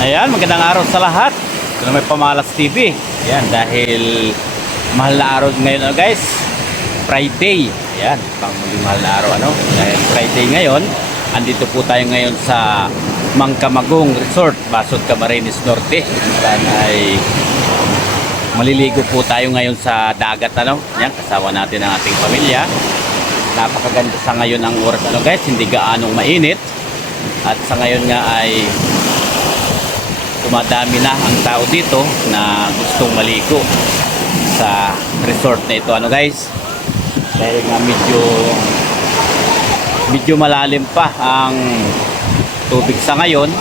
Ayan, magandang araw sa lahat. Ito na may Pamalas TV. Ayan, dahil mahal na araw ngayon, guys. Friday. Ayan, pang muling mahal na araw, Dahil Friday ngayon, andito po tayo ngayon sa Mangkamagong Resort, Basod, Camarines Norte. Saan ay maliligo po tayo ngayon sa dagat, Ayan, kasama natin ang ating pamilya. Napakaganda sa ngayon ang oras, guys. Hindi gaanong mainit. At sa ngayon nga ay dumadami na ang tao dito na gustong maligo sa resort na ito, guys. Dahil nga medyo malalim pa ang tubig sa ngayon,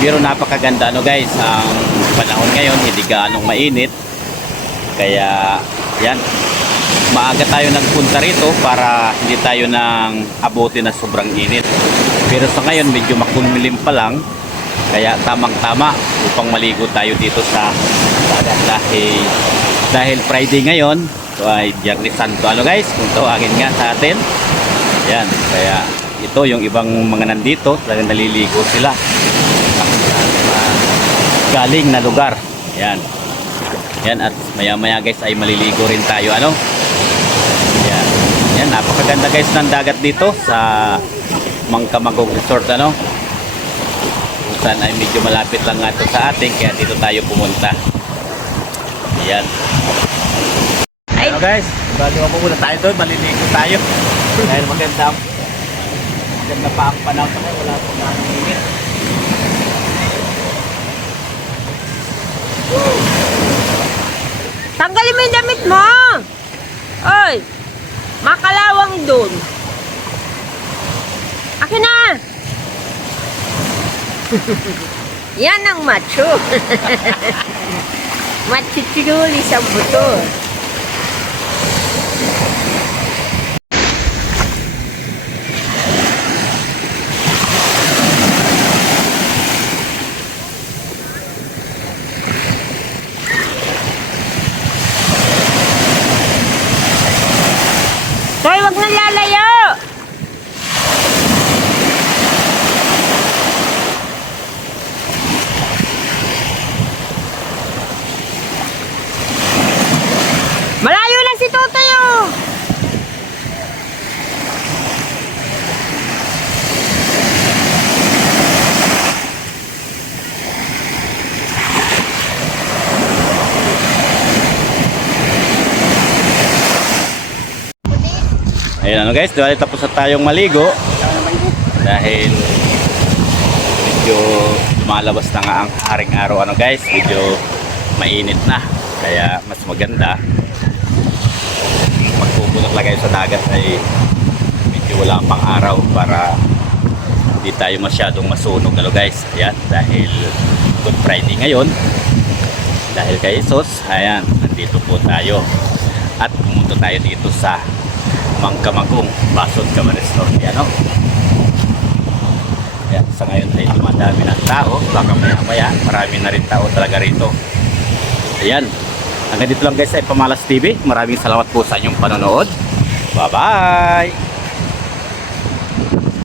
pero napakaganda, guys. Ang panahon ngayon hindi gaanong mainit, kaya yan, maaga tayo nagpunta rito para hindi tayo nang abutin na sobrang init. Pero sa ngayon medyo makulimlim pa lang, kaya tamang-tama upang maligo tayo dito sa dagat. Dahil Friday ngayon, ito ay Biyernes Santo, guys, kung tawagin nga sa atin. Yan, kaya ito yung ibang mga nandito, talagang naliligo sila galing na lugar. Yan. Yan, at maya-maya, guys, ay maliligo rin tayo, Yan. Yan, napakaganda, guys, ng dagat dito sa Mangkamagong Resort, Saan ay medyo malapit lang nga ito sa atin, kaya dito tayo pumunta. Ayan. Guys, bago mapupunta tayo doon, maliligo tayo. Dahil maganda pa ang panahon sa wala po na init. Tanggalin mo yung damit mo! Oy! Makalawang doon. Akin na! Yan ang macho. Machichiruli sa buto. Hoy, wag na lalayo! Malayo na si Totoy, Ayan, guys, dahil tapos na tayong maligo dahil medyo lumalabas na nga ang haring araw, guys, medyo mainit na, kaya mas maganda magpupunot lang kayo sa dagat ay medyo wala pang araw para hindi tayo masyadong masunog, guys. Ayan, dahil Good Friday ngayon, dahil kay Jesus, ayan, nandito po tayo at pumunta tayo dito sa Mangkamagong, Basod, Camarines Norte, Ayan, sa ngayon ay dumadami ng tao, baka maya-maya marami na rin tao talaga rito. Ayan, hanggang dito lang, guys, ay Pamalas TV. Maraming salamat po sa inyong panonood. Bye bye.